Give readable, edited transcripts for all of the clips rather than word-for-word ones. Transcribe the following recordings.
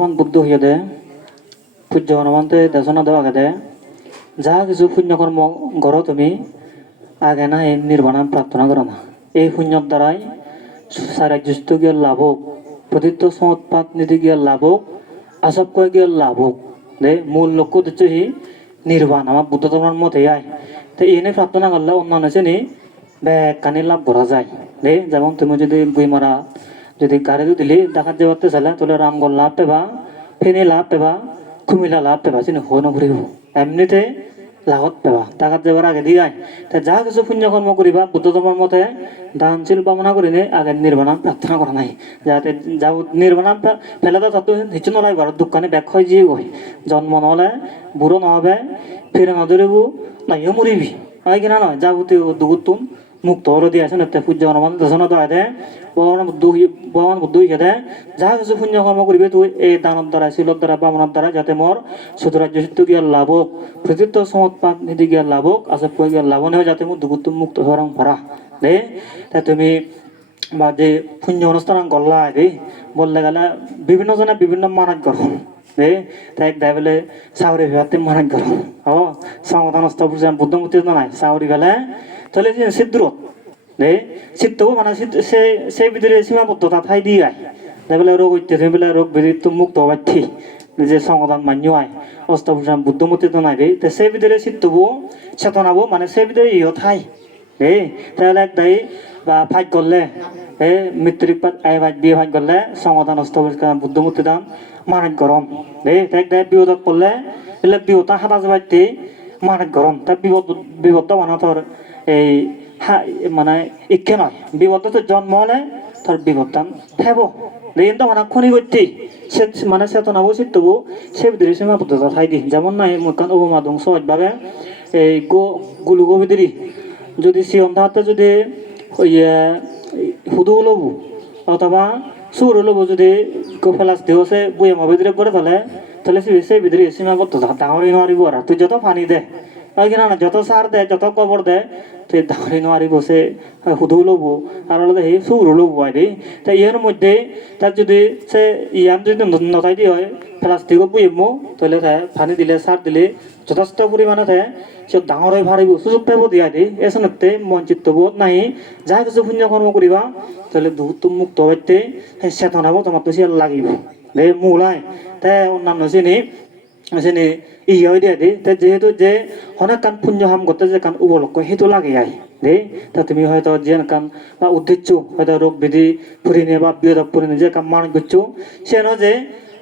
ভগবান বুদ্ধ হইয়া দে পূজ্য হনুমন্তে দেশনা দেওয়া দে যা কিছু পুণ্যকর্ম করো তুমি আগে না এই নির্বাণ প্রার্থনা করো না এই পুণ্যর দ্বারাই সারাজ্যস্ত গিয়ে লাভ হোক প্রতিত্ব সমৎপাত নীতি গিয়ে লাভ হোক আসব কয়ে গিয়ে লাভ হোক দে মূল লক্ষ্য দিচ্ছে হি নির্বাণ আমার বুদ্ধ ধর্মের মতে আয় তো এনে প্রার্থনা করলে অন্যান্য শ্রেণী ব্যাগখানি লাভ করা যায় দে যেমন তুমি যদি বই মারা যদি গাড়ি দিলি দেখাত যে করতে চাইলে তাহলে রামগড় লাভ পেবা ফেনী লাভ পেবা কুমিল্লা লাভ পেবা চিনি হো নভরিব এমনিতে লাভত পেবা টাকাত যাবার আগে দিয়ে আয় তা যা কিছু পুণ্যকর্ম করিবা বুদ্ধ ধর্মের মতে দানশীল কামনা করি নে আগে নির্বাণ প্রার্থনা করা নাই যাতে যা নির্বাণ ফেলে তো তাতো হিচু নলাই ঘর দোকানে ব্যাগ হয় যে গই জন্ম নহলে বুড়ো নহবে ফিরে নধরিব নাইও মরিবি হয় কিনা নয় যাবতীয় দুগুতুন মুক্ত হলো দিয়ে আছে নতে পূজ্য হনুমান দর্শন দেওয়া দে ভগবান বুদ্ধ হইয়া দে যা কিছু পুণ্যকর্ম করিবে তুই এই দানের দ্বারা শিলত দ্বারা বামনের দ্বারা যাতে মোর সুতরাজ্য সিদ্ধ গিয়া লাভ হোক প্রতিত্ব সমৎপাত নিধি গিয়া লাভ হোক আসব কই গিয়া লাভ নেই যাতে মোর দুগুতুন মুক্ত হওয়ার ভরা দে তা তুমি বা যে পুণ্য অনুষ্ঠান গল্লা দে বললে গেলে বিভিন্ন জনে বিভিন্ন মানত করো দে তাই দাই বলে চাউরি ভেয়াতে মানত করো ও সংগঠন বুদ্ধমূর্তি নাই চাউরি গেলে তাহলে সিদ্ধরত দে সিদ্ধও মানে সে ভিতরে সীমাবদ্ধতা ঠাই দিয়ে আয় তাই বলে রোগ হইতে বলে রোগ বেদি তো মুক্ত হবাই যে সংগঠন মান্য আয় অষ্টভূষণ বুদ্ধমূর্তি তো নাই দে তো সে ভিতরে সিদ্ধবো চেতনাবো মানে সে ভিতরে ইয় ঠাই তাহলে এক দায়ী বা ফাইট করলে মৃত্যুর ভাই বিয়ে ফাইট করলে সংগঠন অষ্টভূষণ বুদ্ধমূর্তি দাম মানত গরম তাই দায় বিপদত পড়লে এলে বিপদটা হাতা যাবাইতে মানত গরম তার বিপদটা মানে তোর এই মানে ইচ্ছে নয় বিপদ তো জন্ম হলে তোর বিপদটা থেব কিন্তু মানে খনি করতে সে মানে চেতনাবো চিত্তবো সে ভিতরে সীমাবদ্ধতা ঠাই দি যেমন নাই মোকান উপমা দং সহজভাবে এই গুলু গোবিদিরি যদি সিয়ম তাহাতে যদি হুদু লবু অথবা সুর লবু যদি ফেলাস দিও সে বইয়ের ভিতরে করে তাহলে সে ভিতরে সীমাবদ্ধতা ডাঙরি নোৱাৰিব আর তুই যত পানি দে কিনা না যত সার দে যত কবর দে তুই ডাঙরি নোৱাৰিব সে হুদু লবু আর সেই সুর লবু হয় দেই তা ইয়ার মধ্যে তার যদি সে ইয়ান যদি নতাই দিয়ে হয় প্লাস্টিকও বইমো তাহলে পানি দিলে সার দিলে যথেষ্ট পরিমাণে সে ডাঙর হয়ে ভারিব সুযোগ পাব দিয়া দি এসনতে মন চিত্ত বোধ নাই যা কিছু পুণ্য কর্ম করিবা তাহলে দুঃখ মুক্ত হইতে সেই চেতনাবো তোমার তো সে লাগিব দে মূলাই তাই অন্যান্য শ্রেণী ইয়ে দিয়ে দি তাই যেহেতু যে অনেক কান পুণ্য হাম করতে যে কান উপলক্ষ সেইটো লাগে আই দে তা তুমি হয়তো যে কান বা উদ্দেশ্য হয়তো রোগ বিধি ফুরিনে বা বিয়োগ ফুরিনে যে কাম মান করছো সে যে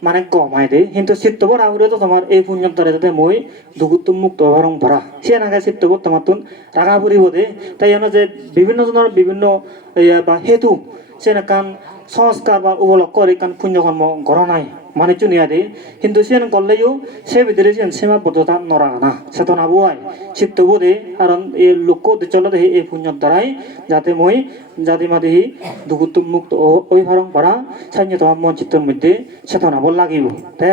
মানে কমাই দে কিন্তু চিত্তবর আহুরে তো তোমার এই পুণ্যর দ্বারা যাতে মই দুগুতুম মুক্ত হরং ভরা সে নাগে চিত্তবর তোমার তুন রাগা ফুরিব দে তাই যে বিভিন্ন জনের বিভিন্ন বা হেতু সে কান সংস্কার বা উপলক্ষ এই কান পুণ্যকর্ম গড়া নাই মানে চুনিয়া দে কিন্তু সে করলেও সে ভিতরে সে সীমাবদ্ধতা নরা না চেতনা বুয়াই চিত্তবো দে কারণ এই লক্ষ্য চলে দে এই পুণ্যর দ্বারাই যাতে মই জাতি মাদি দুগুতুম মুক্ত ওই ভারং ভরা সাইন্য তোমার মন চিত্তর মধ্যে চেতনা বল লাগিব তে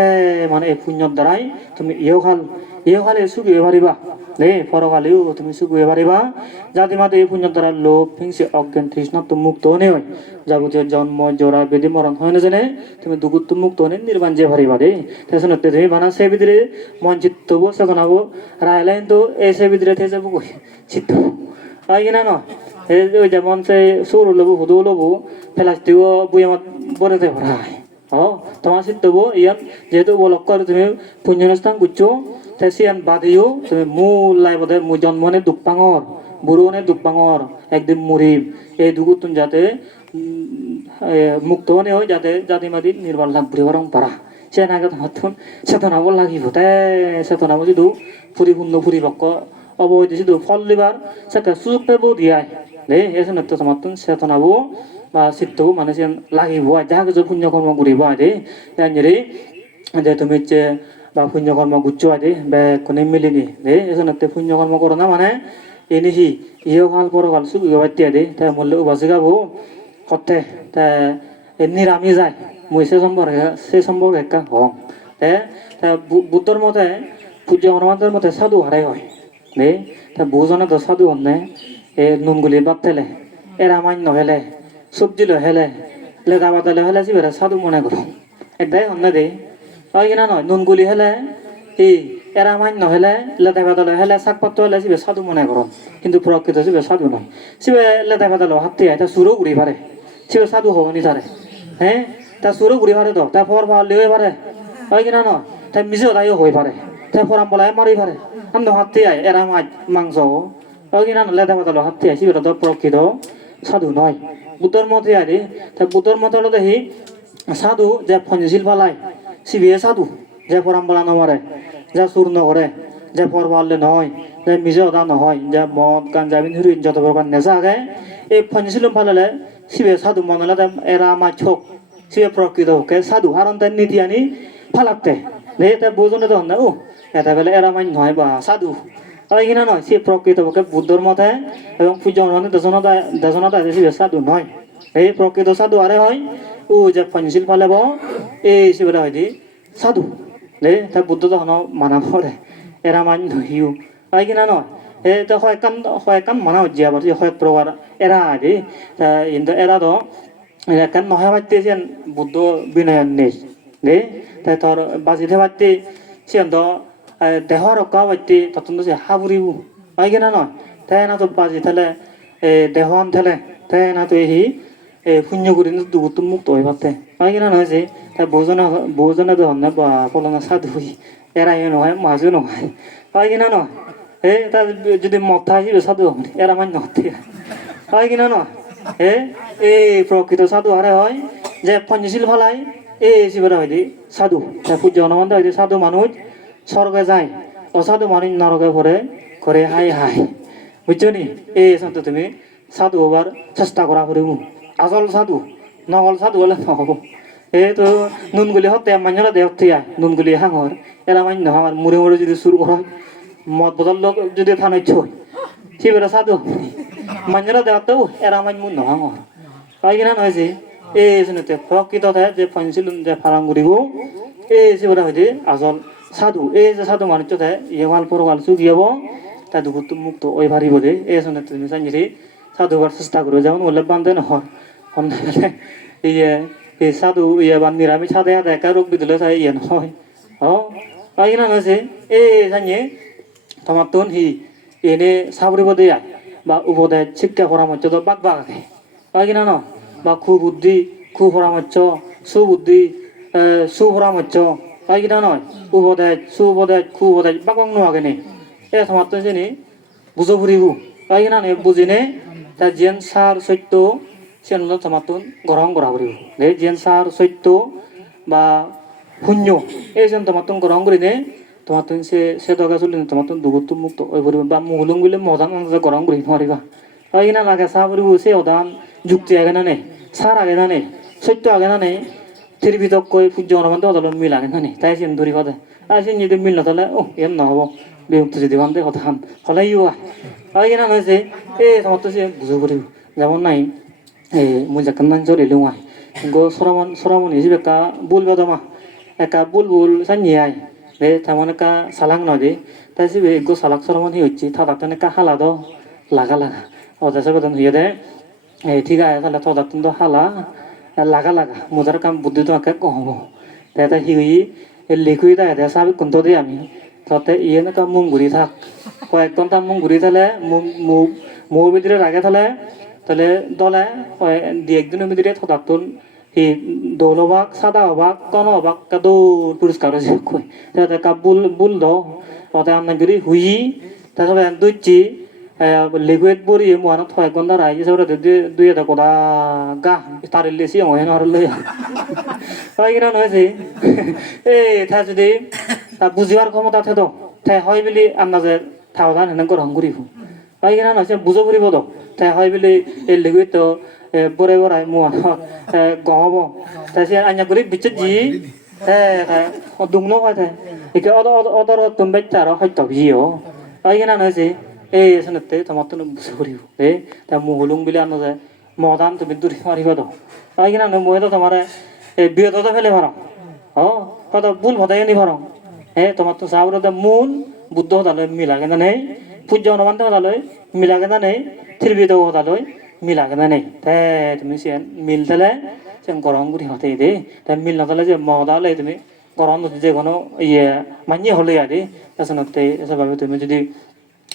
মানে এই পুণ্যর দ্বারাই তুমি ইহকালে সুখ হয়ে পারিবা দে পরকালেও তুমি সুখ হয়ে পারিবা জাতি মাদি এই পুণ্যর দ্বারা লোভ হিংসে অজ্ঞান তৃষ্ণা তো মুক্ত হনে হয় যাবতীয় জন্ম জোড়া বেদি মরণ হয় না জানে তুমি দুগুতুম মুক্ত হনে নির্বাণ যে পারিবা দে তেসনে তুমি বানা সে ভিতরে মন চিত্ত বো চেতনাবো রায়লাইন তো এই সে ভিতরে থেকে যাবো কই চিত্ত হয় কিনা ন ওই যেমন সে সুর লবো হুদু লবো প্লাস্টিকও বইয়ে বলে ভরা তোমার চিত্তবো ইয়াত যেহেতু উপলক্ষ তুমি পুণ্যস্থান করছো তাই সিয়ান বাদেও তুমি মূল লাই বোধে মু জন্মনে দুঃখ পাঙর বুড়োনে দুঃখ পাঙর একদিন মরিব এই দুগুতুন যাতে মুক্ত হনে হয় যাতে জাতি মাদি নির্বাণ লাভ ভরিবার পারা সে নাগে তোমার চেতনাবো লাগিব তাই চেতনাবো যদি পরিপূর্ণ পরিপক্ক অবৈধ শুধু ফল দিবার সেটা সুযোগ পাব দিয়াই দে এসে তো তোমার চেতনাবো বা চিত্তবো মানে সে লাগিব যা কিছু পুণ্যকর্ম করিব দে জানি যে তুমি যে বা পুণ্যকর্ম গুচ্ছো দে বে কোনে মিলিনি দে এসে পুণ্যকর্ম করো না মানে এনেহি ইহকাল পরকাল সুখ বাতিয়া দে তাই মূল্য উপাসে গাবো কতে তা নিরামি যায় মই সে সম্পর্কে একটা হং বুদ্ধর মতে পূজ্য হনুমানদের মতে সাধু হারাই হয় দে তা বহুজনে তো সাধু হনে নুনগুলি বাপ তেলে এরা মান্য হেলে সবজি লো হেলে লেখা বাতালে হেলে সিবেরা সাধু মনে করো একদাই হন্না দে হয় কিনা নহয় নুনগুলি হেলে এই এরা মান্য হেলে লেদা বেদাল হেলে শাকপত্র হেলে সিবে সাধু মনে করন কিন্তু প্রকৃত সিবে সাধু নয় সিবে লেদা বেদাল হাতে এটা সুরও ঘুরি পারে সিবে সাধু হবনি তারে হ্যাঁ তা সুরও ঘুরি পারে তো তা ফর লিওই পারে হয় কিনা নয় তাই মিজো তাইও হয়ে পারে তাই ফরাম বলাই মারি পারে আন্দ হাতে আয় এরা মাছ মাংস হয় কিনা লেদা বেদাল হাতে আয় সিবে তো প্রকৃত সাধু নয় বুদ্ধর মতে আরে তা বুদ্ধর মতে হলো দেখি সাধু যে ফঞ্জিল পালায় সিবিয়ে সাধু যে ফরাম বলা নমারে যা সুর নকরে যে ফর পারলে নহয় যে মিজে ওদা নহয় যে মদ গাঞ্জা বিন হিরোইন যত প্রকার নেশা আগে এই ফঞ্জিল পালালে সিবে সাধু মনে হলে এরা আমার ছোক সিবে প্রকৃত হোকে সাধু হারণ তার নীতি আনি ফালাকতে রে তার বোঝনে তো না ও এটা বেলে এরা মাই নয় বা সাধু হয় কিনা নয় সে প্রকৃত হোকে বুদ্ধর মতে এবং পূজ্য দেশনতা সিবে সাধু নয় এই প্রকৃত সাধু আরে হয় ও যে ফঞ্জিল ফালে এই সিবে হয় দি সাধু রে তা বুদ্ধ তখন মানা পড়ে এরা মান নহিও হয় কিনা নয় এ তো হয় কান মানা হজ্জিয়া বলছি হয় প্রবার এরা আদি তা কিন্তু এরা তো কান নহয় পাইতে যেন বুদ্ধ বিনয়ন নেই রে তাই তোর বাজিতে পাইতে সিয়ান তো দেহ রক্ষা পাইতে তখন তো সে হাবুরিব হয় কিনা নয় তাই না তো বাজি থালে দেহ আন থালে তাই না তো এই শূন্য কৰি দুগুটো মুক্ত হৈ পাতে হয় কিনা নহয় যে তাই বৌজনে ধৰণে বা পলনা সাধু এৰাই নহয় মাজো নহয় হয় কিনা নহয় এই তার যদি মথা আসবে সাধু হবে এরা মান নহতে হয় কিনা নয় এই প্রকৃত সাধু হারে হয় যে পঞ্চশীল ফালাই এই শিবরা হয় সাধু তাই পূজ্য হনুমান হয় সাধু মানুষ স্বর্গে যায় অসাধু মানুষ নরকে পড়ে করে হাই হাই বুঝছো নি এই সন্ত তুমি সাধু হবার চেষ্টা করা করিব আসল সাধু নকল সাধু হলে নহব এই তো নুনগুলি হতে মাঞ্জলা দেহতে আয় নুনগুলি হাঙর এরা মান্য আমার মুড়ে মুড়ে যদি শুরু করা মদ বদল লোক যদি থানায় ছয় শিবেরা সাধু মাঞ্জলা দেওয়াতেও এরা মাñ মুন নহাঙর হয় কিনা নয় যে এই শুনতে প্রকৃত যে পঞ্চিল যে ফারাং করিব এই শিবরা হইতে আসল সাধু এই যে সাধু মানুষ ইয়েওয়াল পরওয়াল চুকিয়াব তা দুগুত মুক্ত ওই ভারি বলে এই শুনতে তুমি জানি সাধু বার চেষ্টা করে যেমন বললে বান্ধে নহর হন্যা গেলে এই সাধু ইয়ে বা নিরামিষ সাদে আদা একা রোগ বিদিলে তাই ইয়ে নহয় হয় কিনা নয় যে এই জানিয়ে তোমার তোন হি এনে সাবরিব দেয়া বা উপদেশ শিক্ষা পরামর্শ তো বাক বাক আগে হয় কিনা ন বা কুবুদ্ধি কুপরামর্শ সুবুদ্ধি সুপরামর্শ হয় কিনা নয় উপদেশ সুপদেশ কুপদেশ বাক বাক নোয়াগে নে এ তোমার তো জানি বুঝো ফুরিব হয় কিনা নে বুঝিনে তা যেন সার সত্য সেন তোমার তোন গ্রহণ করা ফুরিব রে যেন সার সত্য বা শূন্য এই যেন তোমার তোন গ্রহণ করি নে তোমার তুমি সে দরকার চলি তোমার তুমি দুগুত মুক্ত ওই পরিব বা মুহুলুং বিলে মদান গরম করি মারিবা হয় কিনা লাগে চা পরিব সে অদান যুক্তি আগে না নেই সার আগে না নেই সত্য আগে না নেই থির ভিতক কই পূজ্য অনুমানতে অদল মিল আগে না নেই তাই সে ধরি কথা আর সে যদি মিল নথলে ও এর নহব বিভক্ত যদি বান্ধে কথা হলে ইউ হয় কিনা নয়েছে এই তোমার তো সে বুঝো করিব যেমন নাই এই মুই যাকান মান জোর এলুম আই গো সরামন হিসেবে একা বুলবে দমা একা বুলবুল সানিয়াই রে তেমন একা সালাং নদী তাই সে গো সালাক সরমন হি হচ্ছে থাকতেন একা হালা দো লাগা লাগা অদাসে বেতন হইয়ে দে এই ঠিক আছে তাহলে থাকতেন তো হালা লাগা লাগা মোদার কাম বুদ্ধি তো একে কহব তাই হি লিখুই তাই দে সাবি কোনটো দে আমি তাতে ইয়ে না কাম মুং ঘুরি থাক কয়েকজন তার মুং ঘুরি থালে মুর ভিতরে রাগে তাহলে দলে দি একদিনের ভিতরে থাকতুন এই দোল হবাক সাদা হবাক কন হবাক কাদৌর পুরস্কার কই তাতে কা বুল দাও তাতে আমনাগিরি হুই তাছাড়া দুইচি লিকুইড বড়ি মহানত হয় গন্ডা রাই সাবরা দুই এটা কোদা গা তার লেসি হয় না লই হয় কিনা নয়ছে এই তা যদি বুঝিবার ক্ষমতা থাকতো তাই হয় বলি আন্দাজে থাওদান হেন গ্রহণ করিব হয় কিনা নয়ছে বুঝো ফুরিব তো তাই হয় বলি এই লিকুইড তো বরে বরাই মহানত গহব তাই সে আইনা করি বিচে জি দুংনো হয় তাই একে অদর তুমি তার হয়তো ভিও হয় কিনা নয়ছে এই শুনতে তোমার তো বুঝে ফুরিব তা মুহুলুং বিলে আনো যায় মদান তুমি দূরে মারিব তো হয় কিনা নয় মই তো তোমার বিয়েত তো ফেলে ভারো হয়তো ভুল ভদাই নি ভারো তোমার তো সাবর মূল বুদ্ধ হতালয় মিলাগে না নেই পূজ্য হনুমান হতালয় মিলাগে না নেই থিরবিদ হতালয় মিলাগে না নেই তাই তুমি সে মিল তালে সে গরম করি হতে দে তাই মিল না তালে যে মদালে তুমি গরম যে কোনো ইয়ে মানিয়ে হলে আরে তাছাড়াতে এসবভাবে তুমি যদি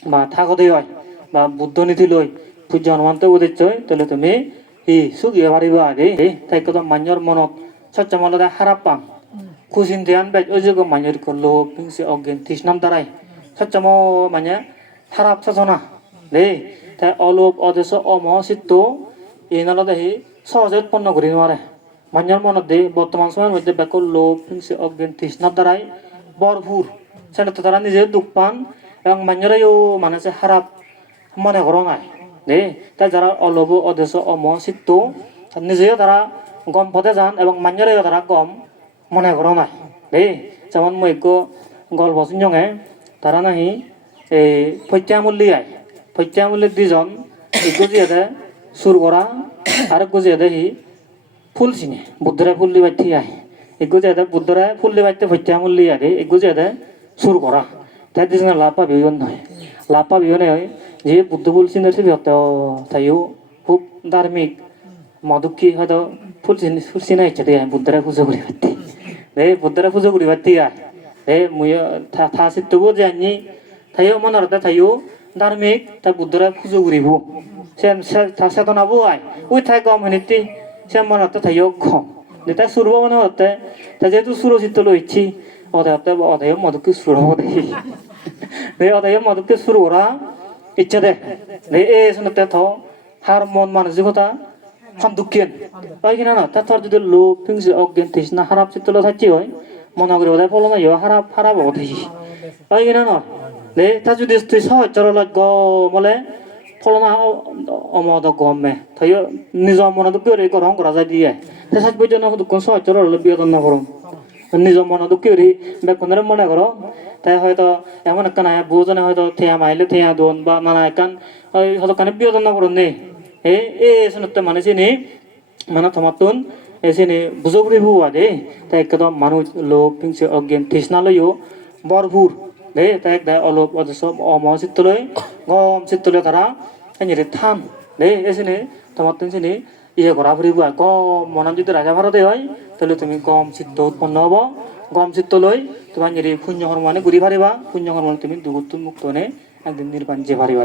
বা থাকতে হয় বা বুদ্ধ নীতি লই সূর্য হনুমানতে উদিত হয় তাহলে তুমি সুগিয়ে পারিব আরে তাই কত মান্যর মনত সচ্চ মনতে হারাপ পাম খুশিন ধ্যান বেজ ওই যে মান্যর করলো পিংসে অজ্ঞান তৃষ্ণাম দ্বারাই সচ্চ মানে হারাপ সাধনা রে তাই অলোপ অদেশ অমহসিত্ব এই নালা দেখি সহজে উৎপন্ন করি নোৱাৰে মান্যর মনত বর্তমান সময়ের মধ্যে ব্যাকুল লোভ হিংসে অজ্ঞান তৃষ্ণার দ্বারাই ভরপুর সেটা তো তারা নিজে দুঃখ পান এবং মান্যরাইও মানুষে খারাপ মনে করো নাই তাই যারা অলোভ অদেশ অমহসিত্ব নিজেও তারা গম পথে যান এবং মান্যরাইও তারা কম মনে করো নাই যেমন মই গল্প শুনজঙে তারা নাহি এই ফৈত্যামূল্যের দুজন এই গজিয়াতে সুর করা আর গজিয়াতে ফুল চিনে বুদ্ধরা ফুল দি বাইতে আয় এই গজিয়াতে বুদ্ধরা ফুল দি বাইতে ফৈত্যামূল্য আরে এই গজিয়াতে সুর করা তাই দুজনে লাভ পাবিও নয় লাভ পাবিও নয় যে বুদ্ধ ফুল চিনেছে তাইও খুব ধার্মিক মধুকি হয়তো ফুল চিনে ইচ্ছা দিয়ে বুদ্ধরা পুজো করি পারতি বুদ্ধরা পুজো করি পারতি আয় মুই থা চিত্তবো যে আনি তাইও মনরতে তাইও ধার্মিক তাই বুদ্ধরা পুজো করিব সে চেতনাবো আয় ওই ঠাই কম হইতি সে মনরতে তাইও কম তাই সুরব মনে হতে তাই যেহেতু সুরচিত্ত লইছি অধেয় মধুকি সুর হব দেখি অধেয় মধুকি সুর করা ইচ্ছা দে এই শুনতে থ হার মন মানসিকতা খান দুঃখেন ওই কিনা না তার যদি লোভ হিংসা অজ্ঞান তৃষ্ণা খারাপ চিত্তল থাকছি হয় মনে করি বোধহয় ফলনা খারাপ খারাপ হব দেখি ওই কিনা নয় তা যদি তুই সহজ চরল গমলে ফলনা অমদ গমে তাই নিজ মনে দুঃখ গ্রহণ করা যায় দিয়ে সাজ পর্যন্ত দুঃখ সহজ চরল বিয়োজন না করুন নিজ মনে দুঃখ বেকুনের মনে করো তাই হয়তো এমন একটা নাই বহুজনে হয়তো থেয়া মাইলে থেয়া দোন বা নানা একান হয়তো কানে বিয়োজন না করুন নেই শুনতে মানে চিনি মানে তোমার তুন চিনি বুঝো করি বুয়া তাই একদম মানুষ লোভ হিংসে অজ্ঞান তৃষ্ণা লইও ভরপুর তাই একটা অলোভ অদৃশ্য অমহ চিত্ত লই গম চিত্ত লই তারা এনে থাম চিনি তোমার তুন চিনি ইয়ে করা ফুরি বুয়া গম মনাম যদি রাজা ভারতে হয় তাহলে তুমি গম চিত্ত উৎপন্ন হব গম চিত্ত লই তোমার শূন্য হরমানে ঘুরি পারিবা শূন্য হরমানে তুমি দুগুত্তু মুক্ত একদিন নির্বাণ যে পারিবা